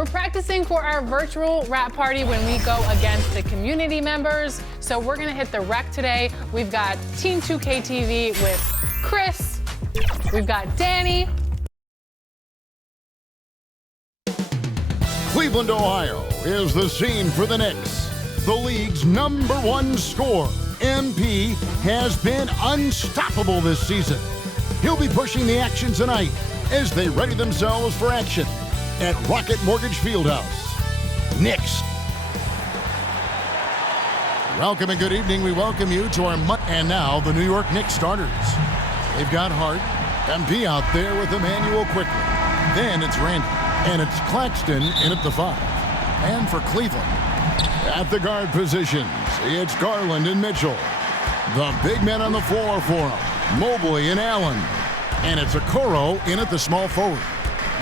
We're practicing for our virtual rap party when we go against the community members. So we're gonna hit the rec today. We've got Team 2K TV with Chris. We've got Danny. Cleveland, Ohio is the scene for the Knicks. The league's #1 scorer, MP, has been unstoppable this season. He'll be pushing the action tonight as they ready themselves for action at Rocket Mortgage Fieldhouse. Knicks. Welcome and good evening. We welcome you to our and now the New York Knicks starters. They've got Hart, MP out there with Emmanuel quickly. Then it's Randy, and it's Claxton in at the 5. And for Cleveland, at the guard positions, it's Garland and Mitchell. The big men on the floor for them, Mobley and Allen. And it's Okoro in at the small forward.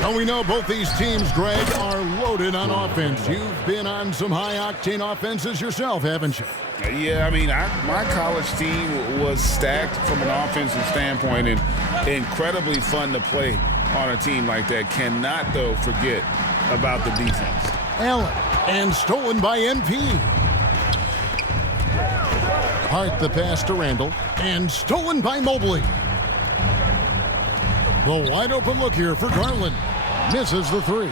Well, we know both these teams, Greg, are loaded on offense. You've been on some high-octane offenses yourself, haven't you? Yeah, I mean, my college team was stacked from an offensive standpoint and incredibly fun to play on a team like that. Cannot, though, forget about the defense. Allen, and stolen by MP. Hart the pass to Randall, and stolen by Mobley. The wide open look here for Garland. Misses the 3.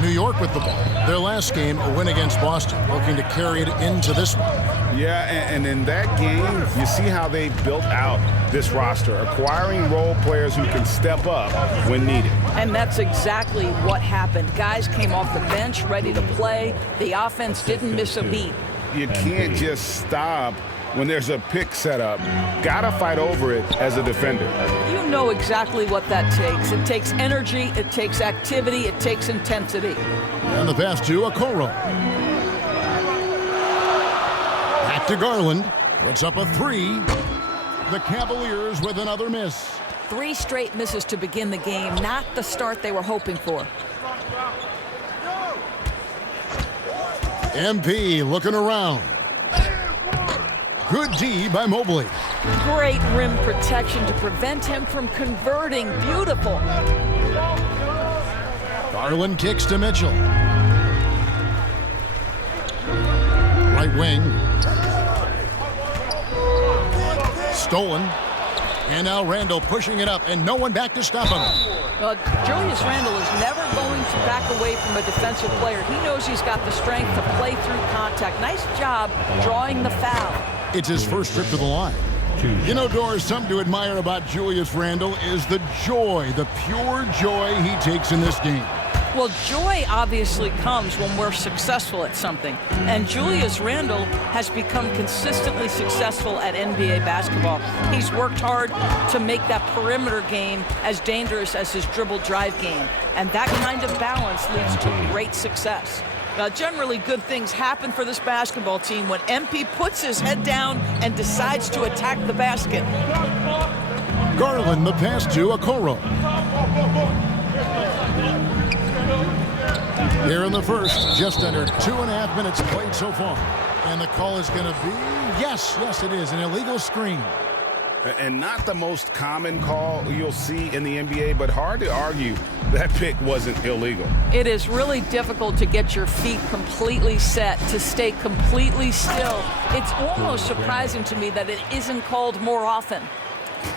New York with the ball. Their last game, a win against Boston, looking to carry it into this one. Yeah, and in that game, you see how they built out this roster, acquiring role players who can step up when needed. And that's exactly what happened. Guys came off the bench ready to play. The offense didn't miss a beat. You can't just stop when there's a pick set up. Gotta fight over it as a defender. You know exactly what that takes. It takes energy, it takes activity, it takes intensity. And the pass to Okoro. Back to Garland. Puts up a 3. The Cavaliers with another miss. 3 straight misses to begin the game. Not the start they were hoping for. MP looking around. Good D by Mobley. Great rim protection to prevent him from converting. Beautiful. Garland kicks to Mitchell. Right wing. Stolen. And now Randall pushing it up, and no one back to stop him. Julius Randle is never going to back away from a defensive player. He knows he's got the strength to play through contact. Nice job drawing the foul. It's his first trip to the line. You know, Doris, something to admire about Julius Randle is the joy, the pure joy he takes in this game. Well, joy obviously comes when we're successful at something. And Julius Randle has become consistently successful at NBA basketball. He's worked hard to make that perimeter game as dangerous as his dribble drive game. And that kind of balance leads to great success. Now, generally, good things happen for this basketball team when MP puts his head down and decides to attack the basket. Garland the pass to Okoro. Here in the first, just under 2.5 minutes played so far. And the call is going to be, yes, it is, an illegal screen. And not the most common call you'll see in the NBA, but hard to argue that pick wasn't illegal. It is really difficult to get your feet completely set, to stay completely still. It's almost surprising to me that it isn't called more often.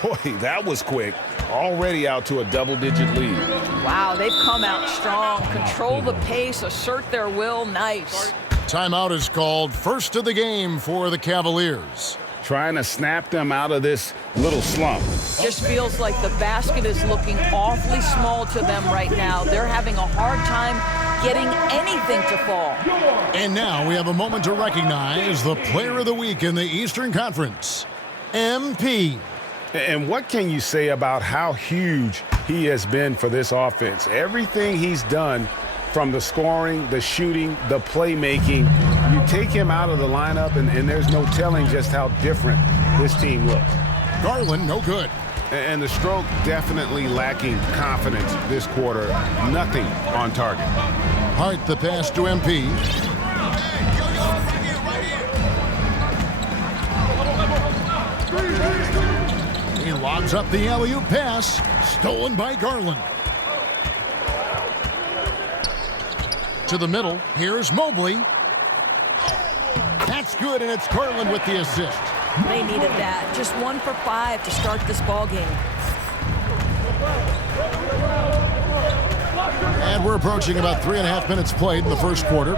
Boy, that was quick. Already out to a double-digit lead. Wow, they've come out strong. Control the pace, assert their will. Nice. Timeout is called. First of the game for the Cavaliers. Trying to snap them out of this little slump. Just feels like the basket is looking awfully small to them right now. They're having a hard time getting anything to fall. And now we have a moment to recognize the Player of the Week in the Eastern Conference, MP. And what can you say about how huge he has been for this offense? Everything he's done, from the scoring, the shooting, the playmaking, you take him out of the lineup, and there's no telling just how different this team looks. Garland, no good. And the stroke definitely lacking confidence this quarter. Nothing on target. Hart the pass to MP. He lobs up the alley-oop pass, stolen by Garland. To the middle, here's Mobley. That's good, and it's Garland with the assist. They needed that. Just 1 for 5 to start this ball game. And we're approaching about 3.5 minutes played in the first quarter.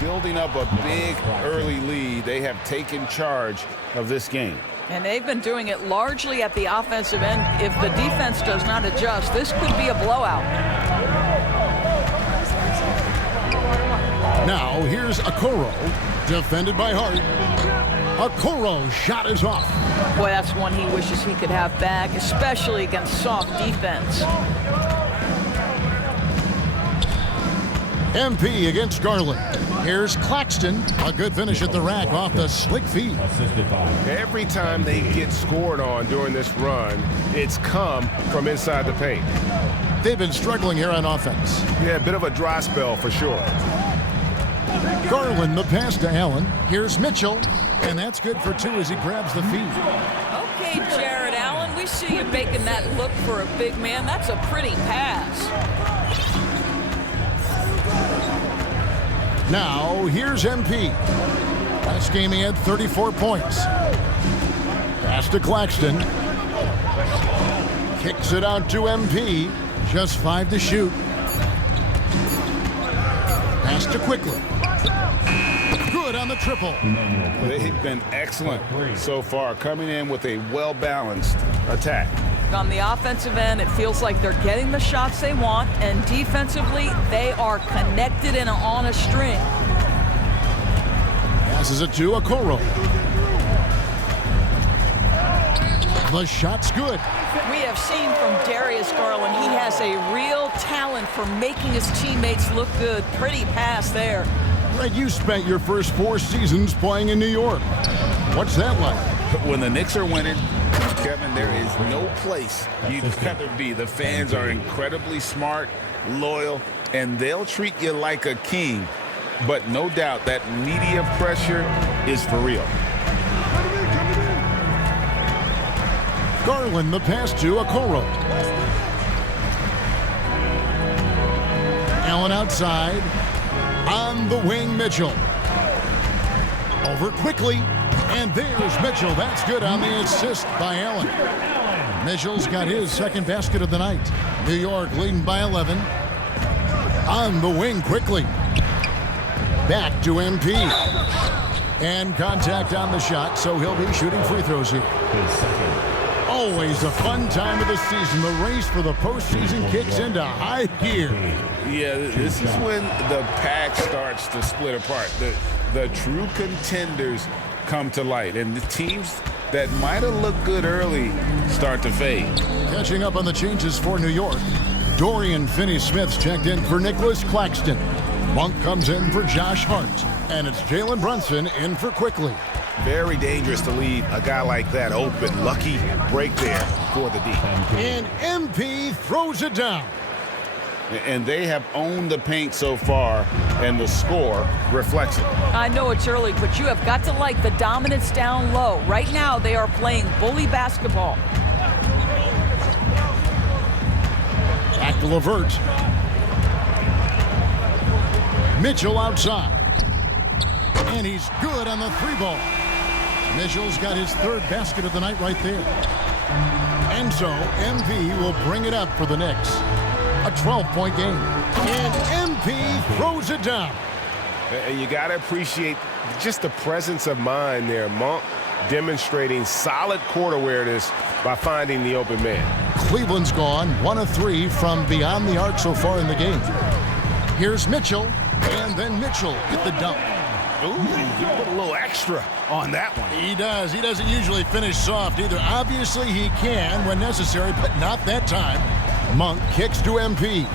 Building up a big early lead, they have taken charge of this game. And they've been doing it largely at the offensive end. If the defense does not adjust, this could be a blowout. Now here's Okoro, defended by Hart. Okoro's shot is off. Boy, that's one he wishes he could have back, especially against soft defense. MP against Garland. Here's Claxton. A good finish at the rack off the slick feed. Every time they get scored on during this run, it's come from inside the paint. They've been struggling here on offense. Yeah, a bit of a dry spell for sure. Garland, the pass to Allen. Here's Mitchell, and that's good for 2 as he grabs the feed. Okay, Jared Allen, we see you making that look for a big man. That's a pretty pass. Now, here's MP. Last game he had 34 points. Pass to Claxton. Kicks it out to MP. Just 5 to shoot. Pass to Quickly. Good on the triple. They've been excellent so far, coming in with a well-balanced attack. On the offensive end, it feels like they're getting the shots they want, and defensively, they are connected and on a string. Passes it to Okoro. The shot's good. We have seen from Darius Garland, he has a real talent for making his teammates look good. Pretty pass there. Greg, you spent your first 4 seasons playing in New York. What's that like? When the Knicks are winning, Kevin, there is no place you'd rather be. The fans are incredibly smart, loyal, and they'll treat you like a king. But no doubt that media pressure is for real. Garland, the pass to Okoro. Allen outside. On the wing, Mitchell. Over quickly. And there's Mitchell. That's good on the assist by Allen. Mitchell's got his second basket of the night. New York leading by 11. On the wing quickly. Back to MP. And contact on the shot, so he'll be shooting free throws here. Always a fun time of the season. The race for the postseason kicks into high gear. Yeah, this is when the pack starts to split apart. The true contenders come to light, and the teams that might have looked good early start to fade. Catching up on the changes for New York. Dorian Finney-Smith's checked in for Nicholas Claxton. Monk comes in for Josh Hart. And it's Jalen Brunson in for Quickly. Very dangerous to leave a guy like that open. Lucky break there for the D. And MP throws it down. And they have owned the paint so far, and the score reflects it. I know it's early, but you have got to like the dominance down low. Right now, they are playing bully basketball. Back to LeVert. Mitchell outside. And he's good on the 3-ball. Mitchell's got his 3rd basket of the night right there. And so MP will bring it up for the Knicks. A 12-point game. And MP throws it down. And you got to appreciate just the presence of mind there. Monk demonstrating solid court awareness by finding the open man. Cleveland's gone 1 of 3 from beyond the arc so far in the game. Here's Mitchell. And then Mitchell get the dunk. Ooh, you put a little extra on that one. He does. He doesn't usually finish soft either. Obviously, he can when necessary, but not that time. Monk kicks to MP.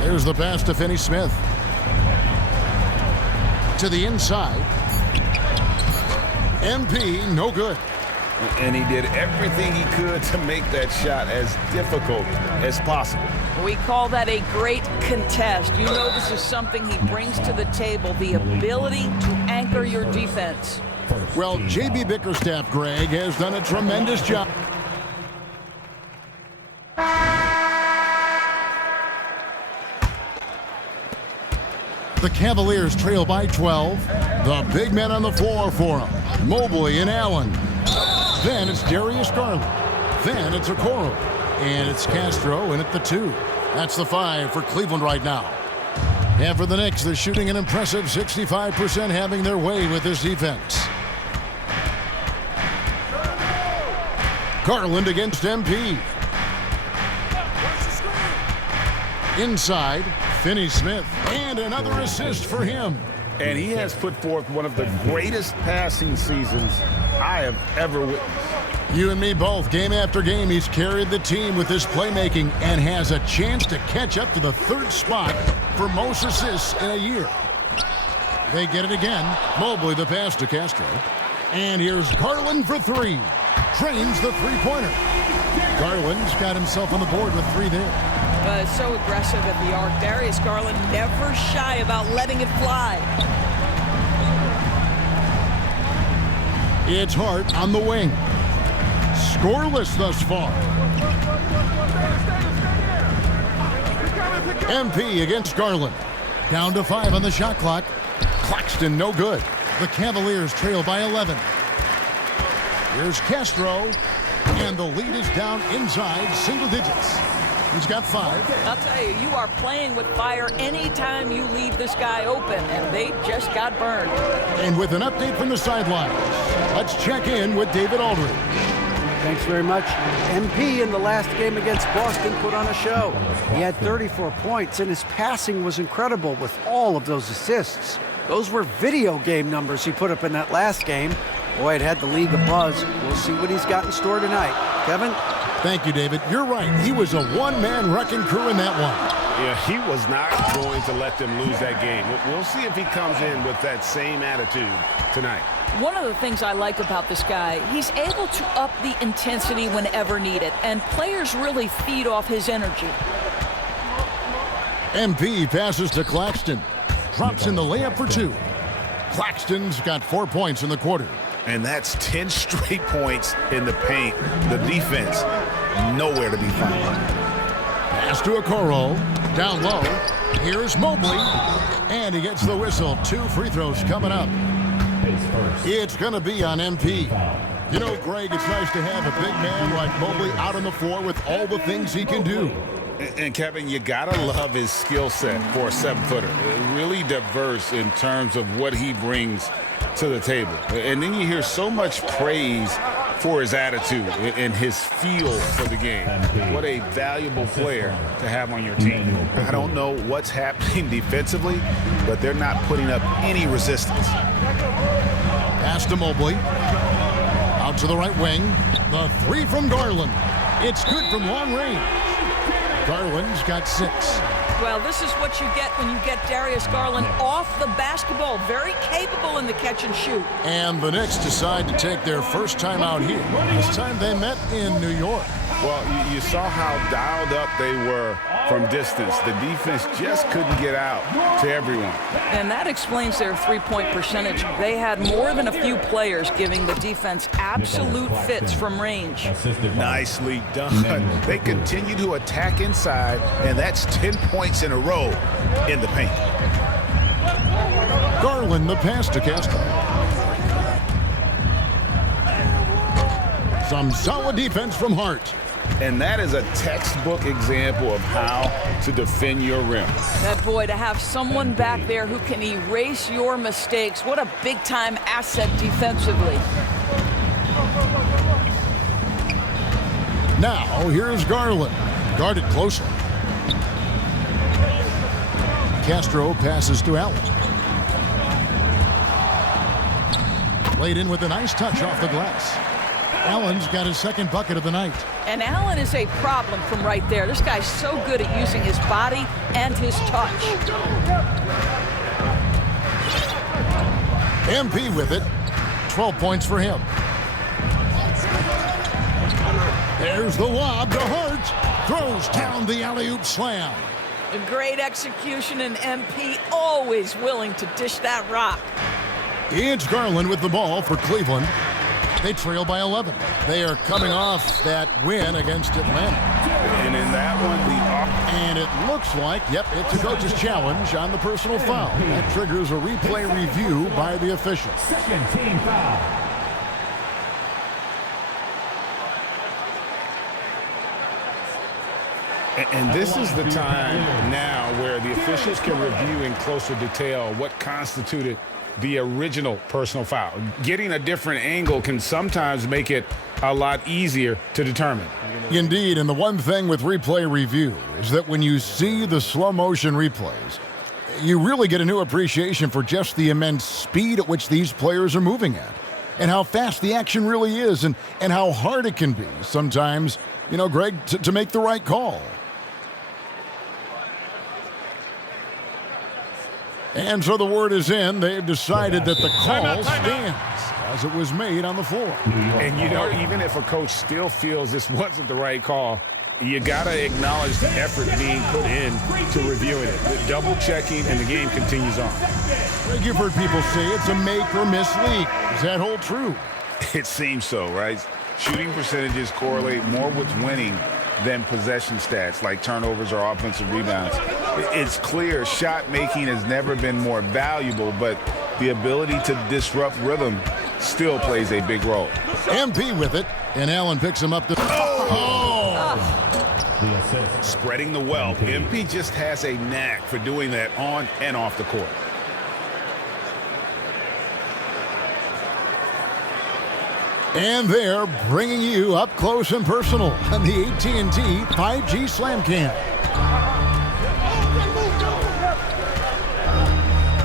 There's the pass to Finney-Smith. To the inside. MP, no good. And he did everything he could to make that shot as difficult as possible. We call that a great contest. You know this is something he brings to the table, the ability to anchor your defense. Well, J.B. Bickerstaff, Greg, has done a tremendous job. The Cavaliers trail by 12. The big men on the floor for them. Mobley and Allen. Then it's Darius Garland. Then it's Okoro. And it's Castro in at the 2. That's the 5 for Cleveland right now. And for the Knicks, they're shooting an impressive 65%, having their way with this defense. Garland against MP. Inside, Finney-Smith. And another assist for him. And he has put forth one of the greatest passing seasons I have ever witnessed. You and me both. Game after game, he's carried the team with his playmaking and has a chance to catch up to the 3rd spot for most assists in a year. They get it again. Mobley the pass to Castro. And here's Garland for 3. Trains the three-pointer. Garland's got himself on the board with 3 there. So aggressive at the arc. Darius Garland never shy about letting it fly. It's Hart on the wing. Scoreless thus far. MP against Garland. Down to 5 on the shot clock. Claxton no good. The Cavaliers trail by 11. Here's Castro. And the lead is down inside single digits. He's got 5. I'll tell you, you are playing with fire anytime you leave this guy open, and they just got burned. And with an update from the sidelines, let's check in with David Aldridge. Thanks very much. MP in the last game against Boston put on a show. He had 34 points, and his passing was incredible with all of those assists. Those were video game numbers he put up in that last game. Boy, it had the league abuzz. We'll see what he's got in store tonight. Kevin? Thank you, David. You're right. He was a one-man wrecking crew in that one. Yeah, he was not going to let them lose that game. We'll see if he comes in with that same attitude tonight. One of the things I like about this guy, he's able to up the intensity whenever needed, and players really feed off his energy. MP passes to Claxton. Drops in the layup for 2. Claxton's got 4 points in the quarter. And that's 10 straight points in the paint. The defense, nowhere to be found. Pass to Okoro. Down low. Here's Mobley. And he gets the whistle. 2 free throws coming up. It's going to be on MP. You know, Greg, it's nice to have a big man like Mobley out on the floor with all the things he can do. And Kevin, you gotta love his skill set for a 7-footer. Really diverse in terms of what he brings to the table. And then you hear so much praise for his attitude and his feel for the game. What a valuable player to have on your team. I don't know what's happening defensively, but they're not putting up any resistance. Pass to Mobley. Out to the right wing. The 3 from Garland. It's good from long range. Garland's got 6. Well, this is what you get when you get Darius Garland off the basketball. Very capable in the catch and shoot. And the Knicks decide to take their first time out here. This time they met in New York. Well, you saw how dialed up they were from distance. The defense just couldn't get out to everyone. And that explains their three-point percentage. They had more than a few players giving the defense absolute fits from range. Nicely done. They continue to attack inside, and that's 10 points in a row in the paint. Garland the pass to Castro. Some solid defense from Hart. And that is a textbook example of how to defend your rim. That boy, to have someone back there who can erase your mistakes, what a big-time asset defensively. Now, here's Garland. Guarded closely. Castro passes to Allen. Laid in with a nice touch off the glass. Allen's got his 2nd bucket of the night. And Allen is a problem from right there. This guy's so good at using his body and his touch. MP with it. 12 points for him. There's the lob to Hart. Throws down the alley-oop slam. A great execution, and MP always willing to dish that rock. It's Garland with the ball for Cleveland. They trail by 11. They are coming off that win against Atlanta. And in that one, And it it looks like, yep, it's a coach's challenge on the personal foul. That triggers a replay review by the official. Second team foul. And this is the time now where the officials can review in closer detail what constituted the original personal foul. Getting a different angle can sometimes make it a lot easier to determine. Indeed, and the one thing with replay review is that when you see the slow motion replays, you really get a new appreciation for just the immense speed at which these players are moving at, and how fast the action really is, and how hard it can be sometimes, Greg, to make the right call. And so the word is in. They've decided that the call stands as it was made on the floor. And even if a coach still feels this wasn't the right call, you got to acknowledge the effort being put in to reviewing it. The double checking, and the game continues on. Greg, you've heard people say it's a make or miss league. Does that hold true? It seems so, right? Shooting percentages correlate more with winning than possession stats like turnovers or offensive rebounds. It's clear shot making has never been more valuable, but the ability to disrupt rhythm still plays a big role. MP with it, and Allen picks him up. Spreading the wealth. MP just has a knack for doing that on and off the court. And they're bringing you up close and personal on the AT&T 5G Slam Cam.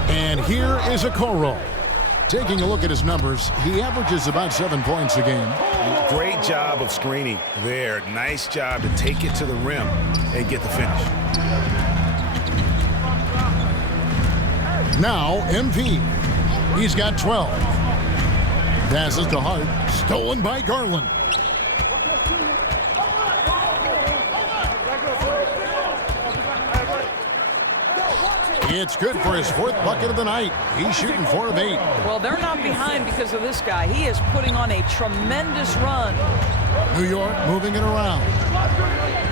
And here is Okoro. Taking a look at his numbers, he averages about 7 points a game. Great job of screening there. Nice job to take it to the rim and get the finish. Now MP. He's got 12. Passes to Hart. Stolen by Garland. It's good for his 4th bucket of the night. He's shooting 4 of 8. Well, they're not behind because of this guy. He is putting on a tremendous run. New York moving it around.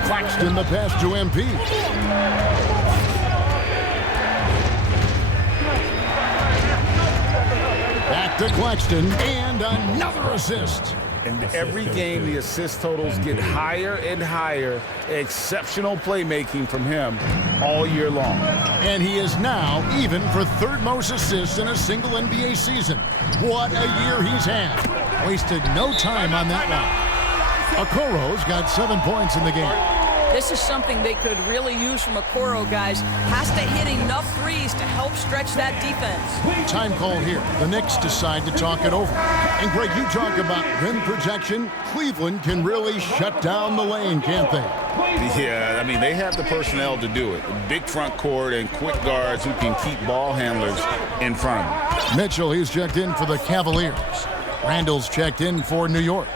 Claxton the pass to MP. Back to Claxton, and another assist. And every game, the assist totals get higher and higher. Exceptional playmaking from him all year long. And he is now even for 3rd most assists in a single NBA season. What a year he's had. Wasted no time on that one. Okoro's got 7 points in the game. This is something they could really use from Okoro, guys. Has to hit enough threes to help stretch that defense. Time call here. The Knicks decide to talk it over. And Greg, you talk about rim protection. Cleveland can really shut down the lane, can't they? Yeah, I mean, they have the personnel to do it. Big front court and quick guards who can keep ball handlers in front of them. Mitchell, he's checked in for the Cavaliers. Randall's checked in for New York.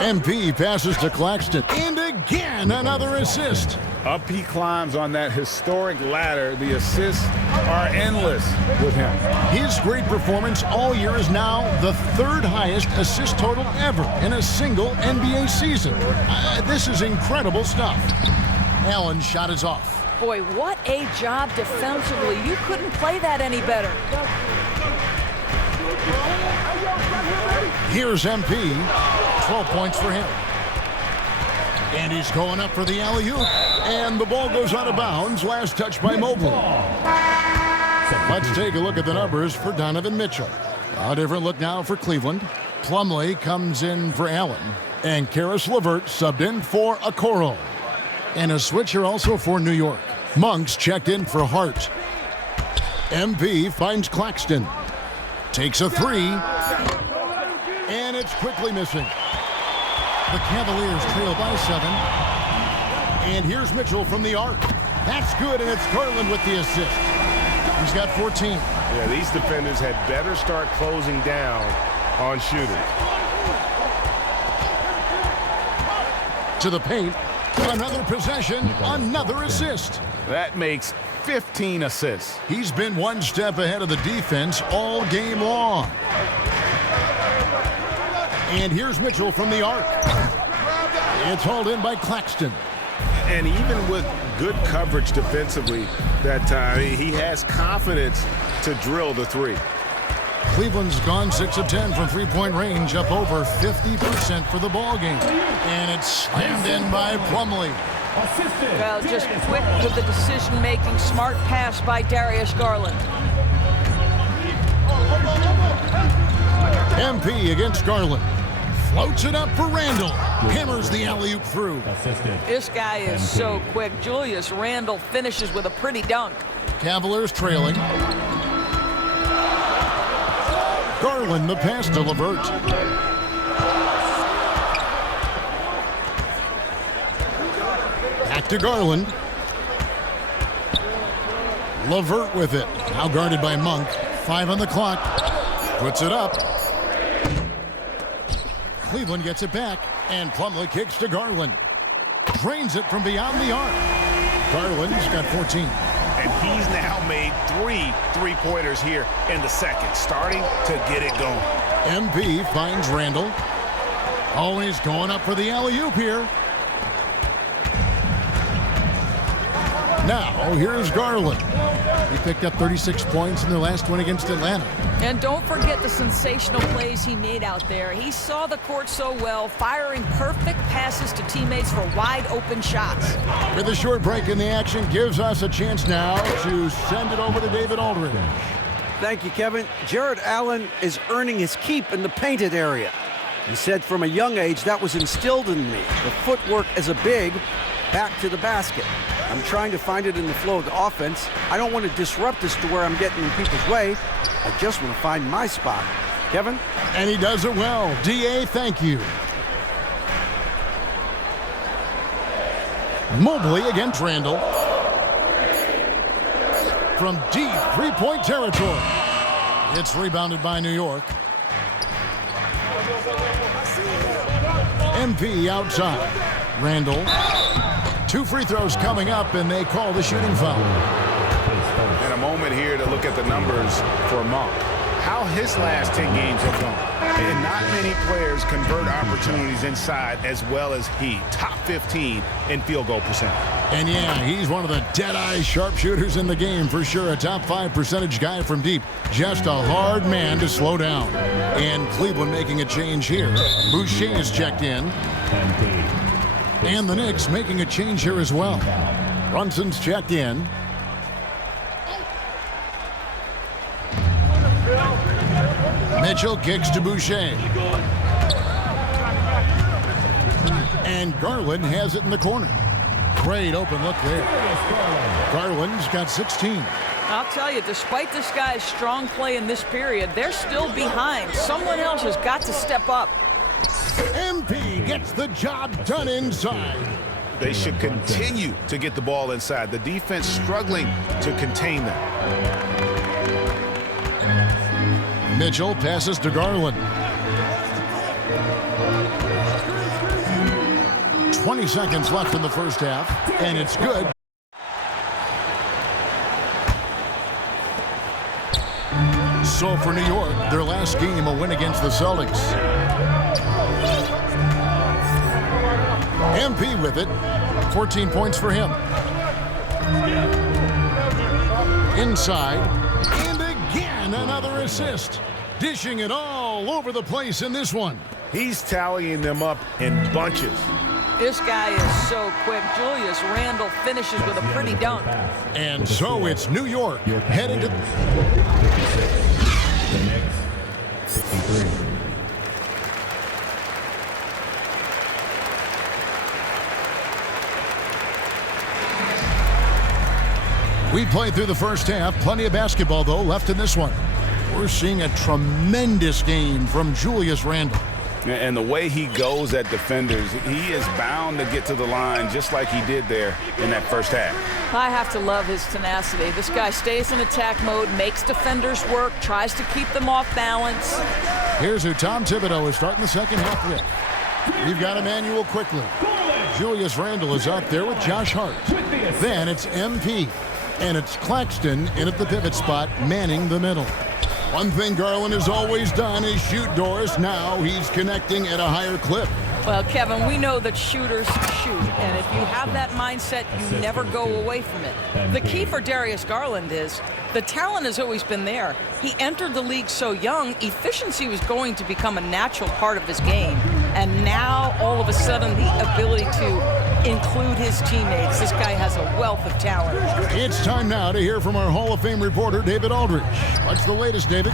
MP passes to Claxton. And again, another assist. Up he climbs on that historic ladder. The assists are endless with him. His great performance all year is now the 3rd highest assist total ever in a single NBA season. This is incredible stuff. Allen's shot is off. Boy, what a job defensively. You couldn't play that any better. Here's MP. 12 points for him. And he's going up for the alley-oop. And the ball goes out of bounds. Last touch by Mobley. Let's take a look at the numbers for Donovan Mitchell. A different look now for Cleveland. Plumlee comes in for Allen. And Karis LeVert subbed in for Okoro. And a switcher also for New York. Monks checked in for Hart. MP finds Claxton. Takes a 3. And it's quickly missing. The Cavaliers trail by 7. And here's Mitchell from the arc. That's good, and it's Garland with the assist. He's got 14. Yeah, these defenders had better start closing down on shooting. To the paint. Another possession, another assist. That makes 15 assists. He's been one step ahead of the defense all game long. And here's Mitchell from the arc. It's hauled in by Claxton. And even with good coverage defensively that time, he has confidence to drill the three. Cleveland's gone 6 of 10 from three-point range, up over 50% for the ball game. And it's slammed in by Plumlee. Well, just quick with the decision-making, smart pass by Darius Garland. MP against Garland. Floats it up for Randall. Hammers the alley-oop through. This guy is so quick. Julius Randle finishes with a pretty dunk. Cavaliers trailing. Garland the pass to LeVert. Back to Garland. LeVert with it. Now guarded by Monk. 5 on the clock. Puts it up. Cleveland gets it back, and Plumlee kicks to Garland. Drains it from beyond the arc. Garland's got 14. And he's now made 3 three-pointers here in the second, starting to get it going. MP finds Randall. Always going up for the alley-oop here. Now, here's Garland. He picked up 36 points in their last win against Atlanta. And don't forget the sensational plays he made out there. He saw the court so well, firing perfect passes to teammates for wide-open shots. With a short break in the action, gives us a chance now to send it over to David Aldridge. Thank you, Kevin. Jared Allen is earning his keep in the painted area. He said from a young age that was instilled in me. The footwork as a big, back to the basket. I'm trying to find it in the flow of the offense. I don't want to disrupt this to where I'm getting in people's way. I just want to find my spot. Kevin? And he does it well. DA, thank you. Mobley against Randall. From deep three-point territory. It's rebounded by New York. MP outside. Randall. 2 free throws coming up, and they call the shooting foul. And a moment here to look at the numbers for Monk. How his last 10 games have gone. And not many players convert opportunities inside as well as he. Top 15 in field goal percentage. And yeah, he's one of the dead-eye sharpshooters in the game for sure. A top 5 percentage guy from deep. Just a hard man to slow down. And Cleveland making a change here. Boucher is checked in. And the Knicks making a change here as well. Brunson's checked in. Mitchell kicks to Boucher. And Garland has it in the corner. Great open look there. Garland's got 16. I'll tell you, despite this guy's strong play in this period, they're still behind. Someone else has got to step up. MP gets the job done inside. They should continue to get the ball inside. The defense struggling to contain them. Mitchell passes to Garland. 20 seconds left in the first half, and it's good. So for New York, their last game, a win against the Celtics. MP with it. 14 points for him. Inside. And again, another assist. Dishing it all over the place in this one. He's tallying them up in bunches. This guy is so quick. Julius Randle finishes with a pretty dunk. And so it's New York headed to the Knicks 53. We played through the first half. Plenty of basketball, though, left in this one. We're seeing a tremendous game from Julius Randle. And the way he goes at defenders, he is bound to get to the line just like he did there in that first half. I have to love his tenacity. This guy stays in attack mode, makes defenders work, tries to keep them off balance. Here's who Tom Thibodeau is starting the second half with. We've got Emmanuel quickly. Julius Randle is up there with Josh Hart. Then it's MP. And it's Claxton in at the pivot spot, manning the middle. One thing Garland has always done is shoot doors. Now he's connecting at a higher clip. Well, Kevin, we know that shooters shoot, and if you have that mindset, you never go away from it. The key for Darius Garland is the talent has always been there. He entered the league so young, efficiency was going to become a natural part of his game. And now, all of a sudden, the ability to include his teammates. This guy has a wealth of talent. It's time now to hear from our Hall of Fame reporter, David Aldridge. What's the latest, David?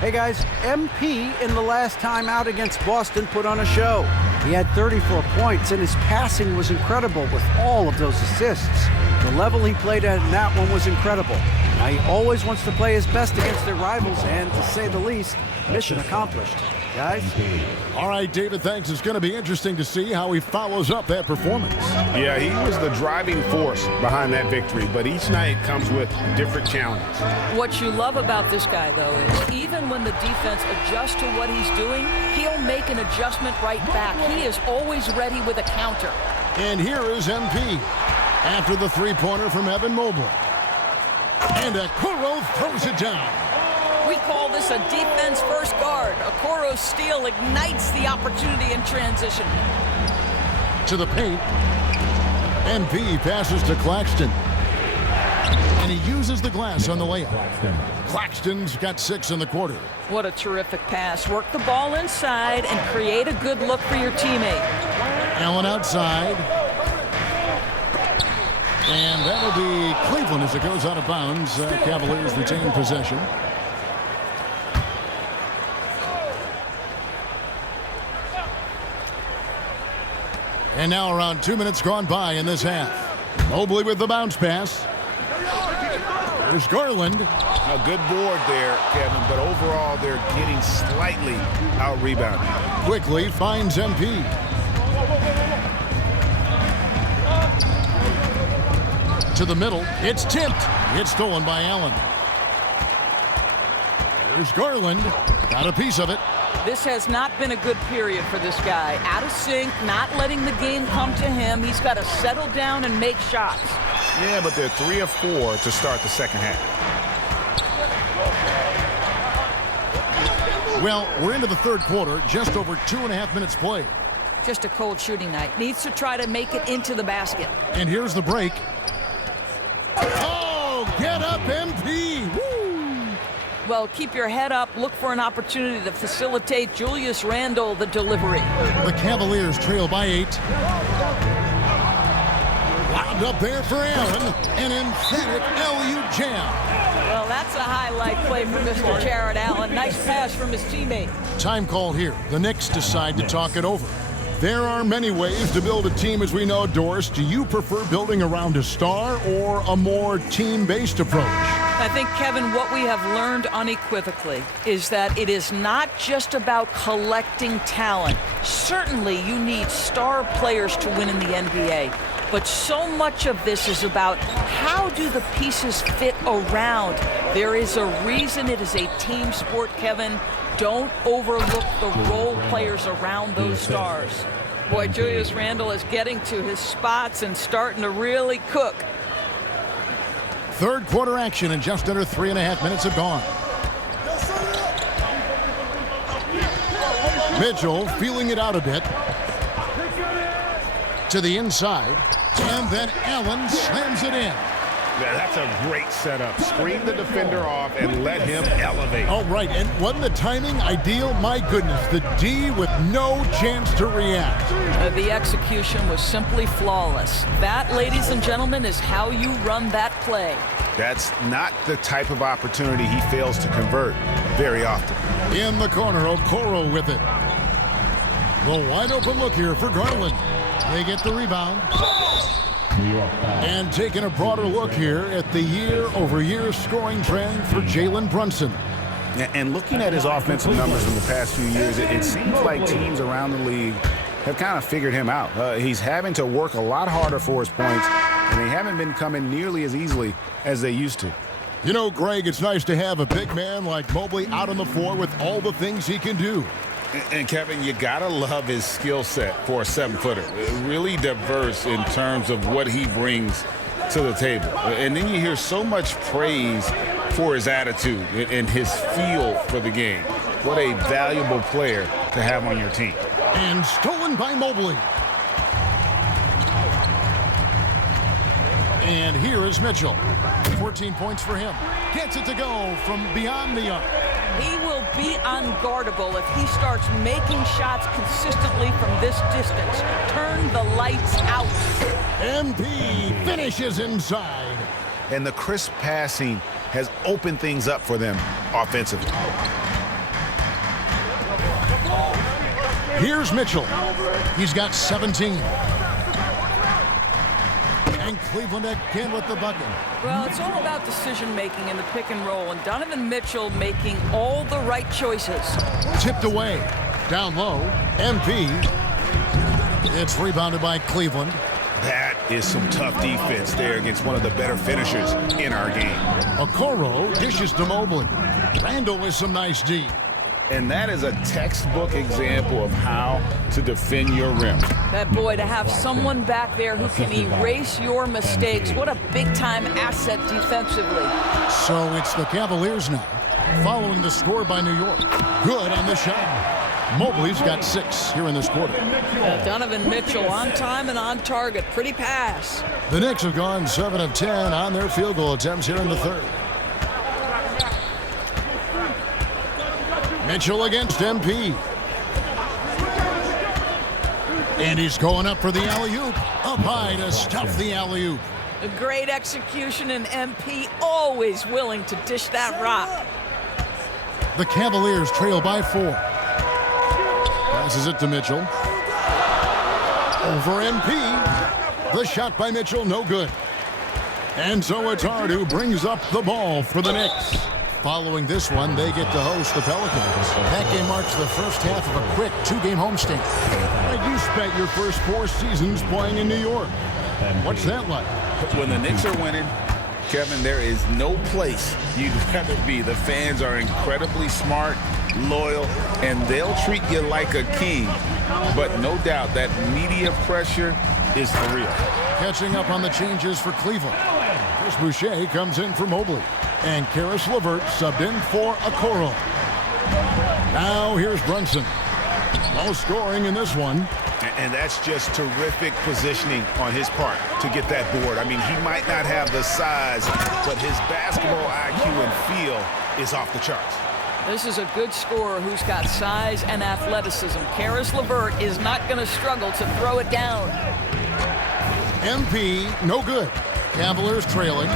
Hey guys, MP in the last time out against Boston put on a show. He had 34 points and his passing was incredible with all of those assists. The level he played at in that one was incredible. Now he always wants to play his best against their rivals and, to say the least, mission accomplished. Guys? All right, David, thanks. It's going to be interesting to see how he follows up that performance. Yeah, he was the driving force behind that victory, but each night comes with different challenges. What you love about this guy, though, is even when the defense adjusts to what he's doing, he'll make an adjustment right back. He is always ready with a counter. And here is MP after the three-pointer from Evan Mobley. And Okoro throws it down. We call this a defense-first guard. Okoro's steal ignites the opportunity in transition. To the paint. MP passes to Claxton. And he uses the glass on the layup. Claxton's got 6 in the quarter. What a terrific pass. Work the ball inside and create a good look for your teammate. Allen outside. And that'll be Cleveland as it goes out of bounds. Cavaliers retain possession. And now around 2 minutes gone by in this half. Mobley with the bounce pass. There's Garland. A good board there, Kevin, but overall they're getting slightly out-rebounded. Quickly finds MP. To the middle. It's tipped. It's stolen by Allen. There's Garland. Got a piece of it. This has not been a good period for this guy. Out of sync, not letting the game come to him. He's got to settle down and make shots. Yeah, but they're 3 of 4 to start the second half. Well, we're into the third quarter, just over 2.5 minutes played. Just a cold shooting night. Needs to try to make it into the basket. And here's the break. Oh, get up, MP. Woo! Well, keep your head up. Look for an opportunity to facilitate Julius Randle the delivery. The Cavaliers trail by 8. Wound up there for Allen. An emphatic LU jam. Well, that's a highlight play for Mr. Jared Allen. Nice pass from his teammate. Time called here. The Knicks decide to talk it over. There are many ways to build a team, as we know, Doris. Do you prefer building around a star or a more team-based approach? I think, Kevin, what we have learned unequivocally is that it is not just about collecting talent. Certainly, you need star players to win in the NBA. But so much of this is about how do the pieces fit around. There is a reason it is a team sport, Kevin. Don't overlook the role players around those stars. Boy, Julius Randle is getting to his spots and starting to really cook. Third quarter action, and just under 3.5 minutes have gone. Mitchell feeling it out a bit. To the inside. And then Allen slams it in. That's a great setup. Screen the defender off and let him elevate. Oh, right. And wasn't the timing ideal? My goodness, the D with no chance to react. The execution was simply flawless. That, ladies and gentlemen, is how you run that play. That's not the type of opportunity he fails to convert very often. In the corner, Okoro with it. The wide open look here for Garland. They get the rebound. And taking a broader look here at the year-over-year scoring trend for Jalen Brunson. And looking at his offensive numbers in the past few years, it seems like teams around the league have kind of figured him out. He's having to work a lot harder for his points, and they haven't been coming nearly as easily as they used to. You know, Greg, it's nice to have a big man like Mobley out on the floor with all the things he can do. And Kevin, you gotta love his skill set for a 7-footer. Really diverse in terms of what he brings to the table. And then you hear so much praise for his attitude and his feel for the game. What a valuable player to have on your team. And stolen by Mobley. And here is Mitchell. 14 points for him. Gets it to go from beyond the arc. He will be unguardable if he starts making shots consistently from this distance. Turn the lights out. MP finishes inside. And the crisp passing has opened things up for them offensively. Here's Mitchell. He's got 17. And Cleveland again with the bucket. Well, it's all about decision-making in the pick and roll, and Donovan Mitchell making all the right choices. Tipped away. Down low. MP. It's rebounded by Cleveland. That is some tough defense there against one of the better finishers in our game. Okoro dishes to Mobley. Randall with some nice D. And that is a textbook example of how to defend your rim. That boy, to have someone back there who can erase your mistakes, what a big-time asset defensively. So it's the Cavaliers now, following the score by New York. Good on the shot. Mobley's got 6 here in this quarter. Donovan Mitchell on time and on target. Pretty pass. The Knicks have gone 7 of 10 on their field goal attempts here in the third. Mitchell against MP. And he's going up for the alley-oop. Up high to stuff the alley-oop. A great execution, and MP always willing to dish that rock. The Cavaliers trail by 4. Passes it to Mitchell. Over MP. The shot by Mitchell, no good. And so it's Hard who brings up the ball for the Knicks. Following this one, they get to host the Pelicans. That game marks the first half of a quick 2-game homestand. You spent your first 4 seasons playing in New York. What's that like? When the Knicks are winning, Kevin, there is no place you'd rather be. The fans are incredibly smart, loyal, and they'll treat you like a king. But no doubt that media pressure is for real. Catching up on the changes for Cleveland. Chris Boucher comes in for Mobley. And Karis LeVert subbed in for Okoro. Now here's Brunson. No scoring in this one. And that's just terrific positioning on his part to get that board. I mean, he might not have the size, but his basketball IQ and feel is off the charts. This is a good scorer who's got size and athleticism. Karis LeVert is not going to struggle to throw it down. MP, no good. Cavaliers trailing.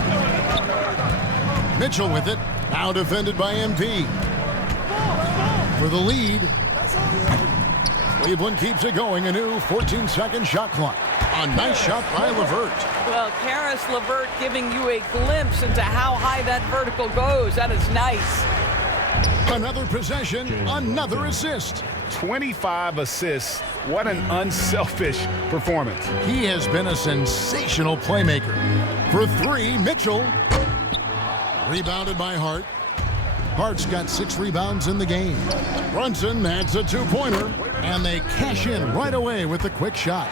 Mitchell with it. Now defended by MP. For the lead. Cleveland keeps it going. A new 14-second shot clock. A nice shot by LeVert. Well, Karis LeVert giving you a glimpse into how high that vertical goes. That is nice. Another possession, another assist. 25 assists. What an unselfish performance. He has been a sensational playmaker. For 3, Mitchell. Rebounded by Hart. Hart's got 6 rebounds in the game. Brunson adds a 2-pointer, and they cash in right away with the quick shot.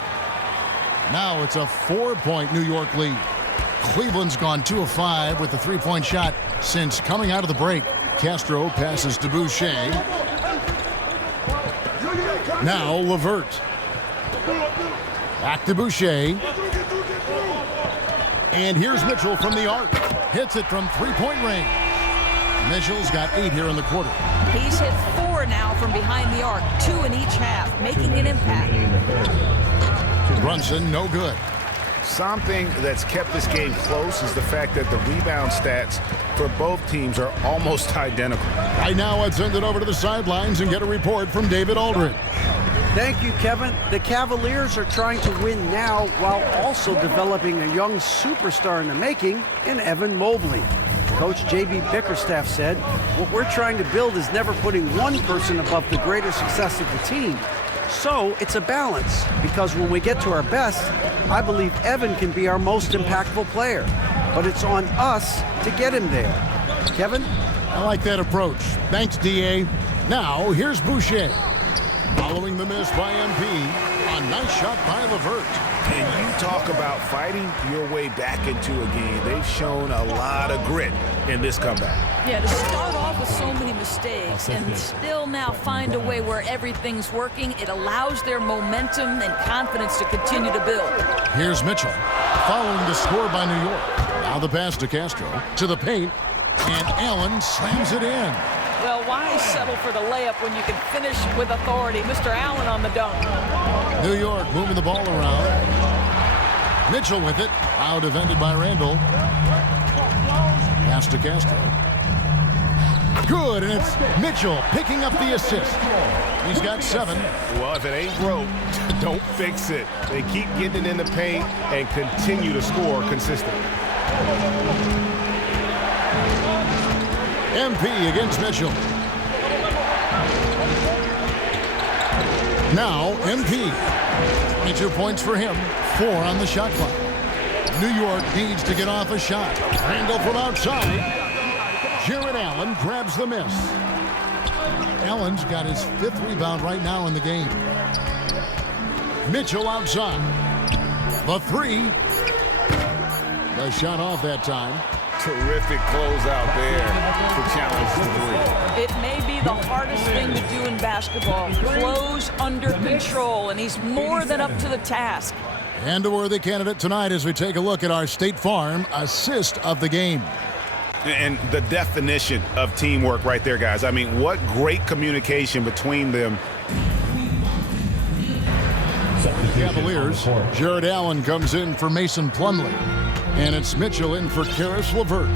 Now it's a 4-point New York lead. Cleveland's gone 2 of 5 with the 3-point shot since coming out of the break. Castro passes to Boucher. Now LeVert. Back to Boucher. And here's Mitchell from the arc. Hits it from 3-point range. Mitchell's got 8 here in the quarter. He's hit 4 now from behind the arc, 2 in each half, making an impact. Brunson, no good. Something that's kept this game close is the fact that the rebound stats for both teams are almost identical. Right now, let's send it over to the sidelines and get a report from David Aldridge. Thank you, Kevin. The Cavaliers are trying to win now while also developing a young superstar in the making in Evan Mobley. Coach J.B. Bickerstaff said, what we're trying to build is never putting one person above the greater success of the team. So it's a balance, because when we get to our best, I believe Evan can be our most impactful player. But it's on us to get him there. Kevin? I like that approach. Thanks, D.A. Now, here's Boucher. Following the miss by MP, a nice shot by LeVert. And you talk about fighting your way back into a game. They've shown a lot of grit in this comeback. Yeah, to start off with so many mistakes and still now find a way where everything's working, it allows their momentum and confidence to continue to build. Here's Mitchell, following the score by New York. Now the pass to Castro, to the paint, and Allen slams it in. Well, why settle for the layup when you can finish with authority? Mr. Allen on the dunk. New York moving the ball around. Mitchell with it, now defended by Randall. Pass to Castro. Good, and it's Mitchell picking up the assist. He's got 7. Well, if it ain't broke, don't fix it. They keep getting it in the paint and continue to score consistently. MP against Mitchell. Now MP. 22 points for him, 4 on the shot clock. New York needs to get off a shot. Randall from outside. Jared Allen grabs the miss. Allen's got his 5th rebound right now in the game. Mitchell outside. The 3. The shot off that time. Terrific closeout there to challenge the 3. It may be the hardest thing to do in basketball. Close under control, and he's more than up to the task. And a worthy candidate tonight as we take a look at our State Farm assist of the game. And the definition of teamwork right there, guys. I mean, what great communication between them. Cavaliers, Jared Allen comes in for Mason Plumlee. And it's Mitchell in for Karis LeVert.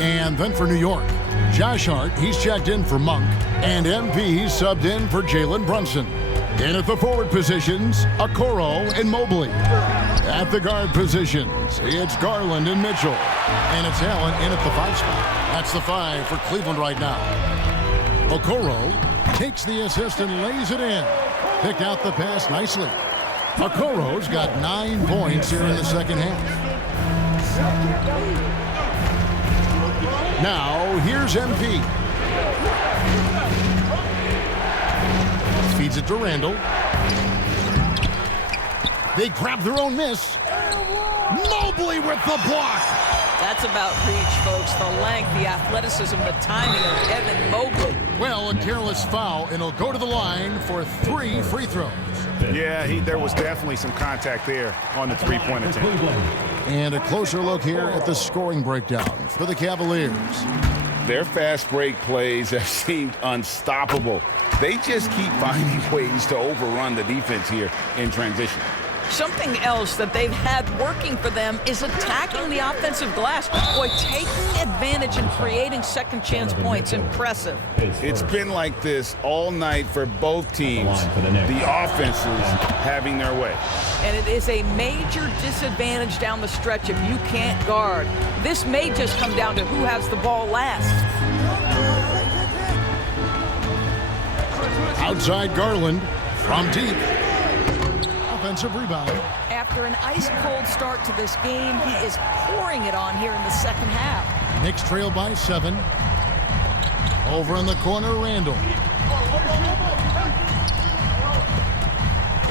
And then for New York, Josh Hart, he's checked in for Monk. And MP subbed in for Jalen Brunson. And at the forward positions, Okoro and Mobley. At the guard positions, it's Garland and Mitchell. And it's Allen in at the 5 spot. That's the 5 for Cleveland right now. Okoro takes the assist and lays it in. Picked out the pass nicely. Okoro's got 9 points here in the second half. Now, here's MP. Feeds it to Randall. They grab their own miss. Mobley with the block. That's about reach, folks. The length, the athleticism, the timing of Evan Mobley. Well, a careless foul, and he'll go to the line for 3 free throws. Yeah, there was definitely some contact there on the 3-point attempt. And a closer look here at the scoring breakdown for the Cavaliers. Their fast break plays have seemed unstoppable. They just keep finding ways to overrun the defense here in transition. Something else that they've had working for them is attacking the offensive glass. Boy, taking advantage and creating second chance points. Impressive. It's been like this all night for both teams. The offenses having their way. And it is a major disadvantage down the stretch if you can't guard. This may just come down to who has the ball last. Outside Garland from deep. Offensive rebound. After an ice-cold start to this game, he is pouring it on here in the second half. Knicks trail by 7. Over in the corner, Randall.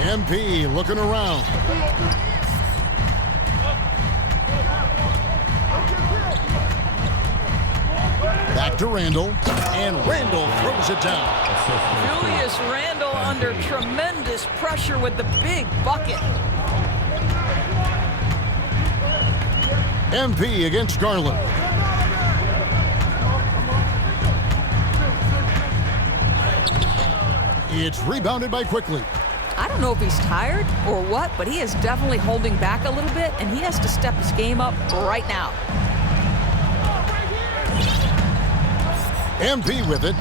MP looking around. Back to Randall, and Randall throws it down. Julius Randle under tremendous pressure with the big bucket. MP against Garland. It's rebounded by Quickly. I don't know if he's tired or what, but he is definitely holding back a little bit, and he has to step his game up right now. MP with it.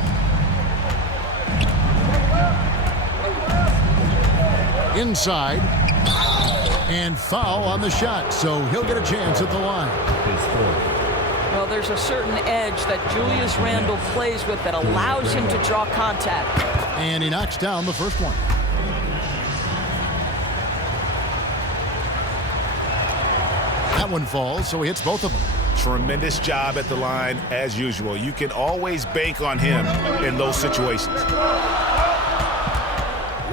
Inside. And foul on the shot, so he'll get a chance at the line. Well, there's a certain edge that Julius Randle plays with that allows him to draw contact. And he knocks down the first one. That one falls, so he hits both of them. Tremendous job at the line, as usual. You can always bank on him in those situations.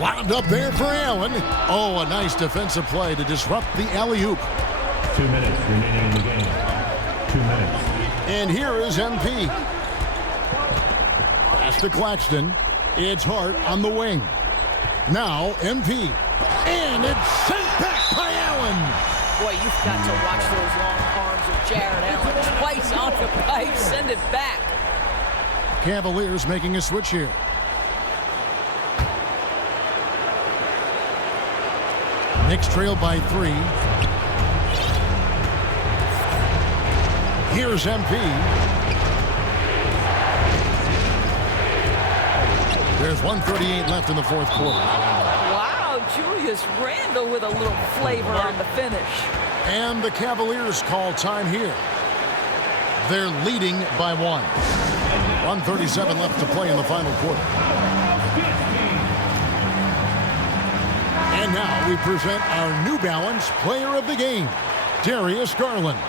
Lobbed up there for Allen. Oh, a nice defensive play to disrupt the alley-oop. 2 minutes remaining in the game. 2 minutes. And here is MP. Pass to Claxton. It's Hart on the wing. Now MP. And it's sent back by Allen. Boy, you've got to watch those long arms of Jared Allen. Twice on the pipe, send it back. Cavaliers making a switch here. Knicks trail by 3. Here's MP. There's 1:38 left in the fourth quarter. Wow, Julius Randle with a little flavor on the finish. And the Cavaliers call time here. They're leading by 1. 1:37 left to play in the final quarter. And now we present our New Balance Player of the Game, Darius Garland.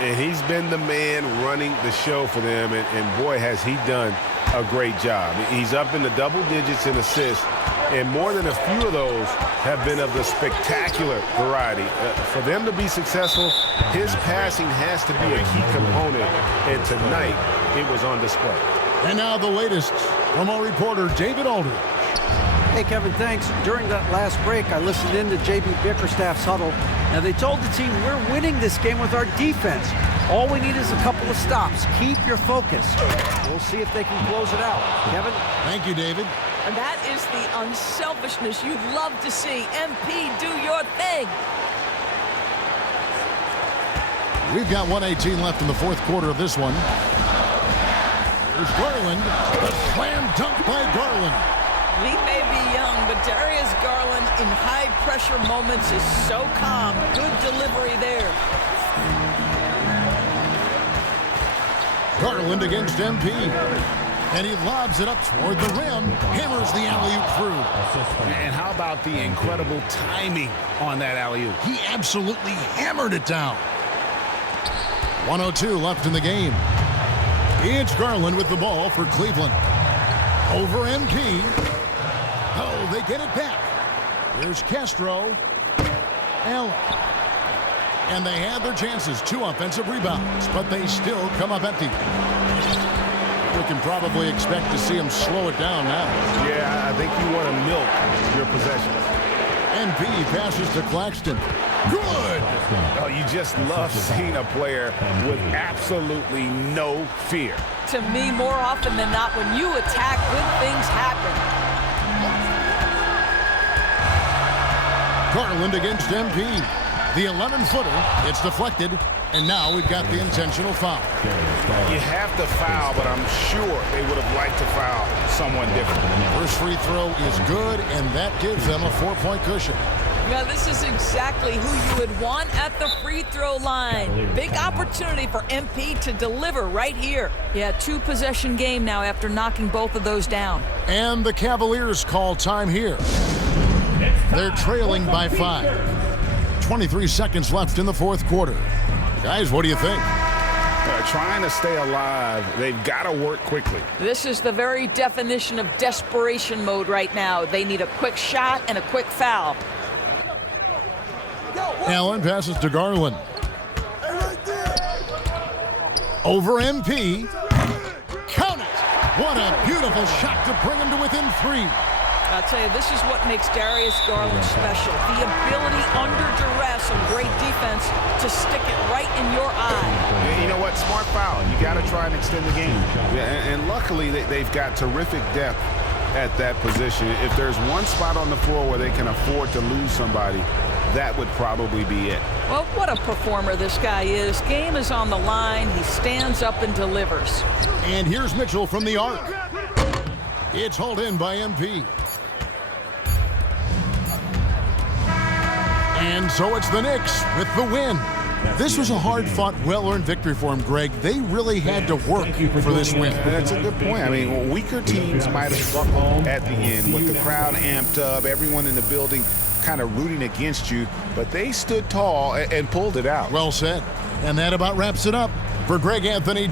And he's been the man running the show for them, and boy, has he done a great job. He's up in the double digits in assists, and more than a few of those have been of the spectacular variety. For them to be successful, his passing has to be a key component, and tonight it was on display. And now the latest from our reporter, David Aldridge. Hey, Kevin, thanks. During that last break, I listened in to J.B. Bickerstaff's huddle. Now, they told the team, we're winning this game with our defense. All we need is a couple of stops. Keep your focus. We'll see if they can close it out. Kevin? Thank you, David. And that is the unselfishness you'd love to see. MP, do your thing. We've got 1:18 left in the fourth quarter of this one. There's Garland. A slam dunk by Garland. He may be young, but Darius Garland in high-pressure moments is so calm. Good delivery there. Garland against MP. And he lobs it up toward the rim. Hammers the alley-oop through. And how about the incredible timing on that alley-oop? He absolutely hammered it down. 1:02 left in the game. It's Garland with the ball for Cleveland. Over MP. Oh, they get it back. Here's Castro. Allen. And they had their chances. 2 offensive rebounds, but they still come up empty. We can probably expect to see them slow it down now. Yeah, I think you want to milk your possessions. MP passes to Claxton. Good! Oh, you just love seeing a player with absolutely no fear. To me, more often than not, when you attack, good things happen. Garland against MP. The 11-footer. It's deflected. And now we've got the intentional foul. You have to foul, but I'm sure they would have liked to foul someone different. First free throw is good, and that gives them a 4-point cushion. Now, this is exactly who you would want at the free throw line. Big opportunity for MP to deliver right here. Yeah, 2-possession game now after knocking both of those down. And the Cavaliers call time here. They're trailing by 5. 23 seconds left in the fourth quarter. Guys, what do you think? Trying to stay alive, they've got to work quickly. This is the very definition of desperation mode right now. They need a quick shot and a quick foul. Allen passes to Garland. Over MP. Count it! What a beautiful shot to bring him to within 3. I'll tell you, this is what makes Darius Garland special. The ability under duress and great defense to stick it right in your eye. You know what? Smart foul. You got to try and extend the game. And luckily, they've got terrific depth at that position. If there's one spot on the floor where they can afford to lose somebody, that would probably be it. Well, what a performer this guy is. Game is on the line. He stands up and delivers. And here's Mitchell from the arc. It's hauled in by MP. And so it's the Knicks with the win. This was a hard-fought, well-earned victory for them, Greg. They really had to work for this win. That's a good point. I mean, weaker teams might have buckled at the end with the crowd amped up, everyone in the building kind of rooting against you, but they stood tall and pulled it out. Well said. And that about wraps it up. For Greg Anthony,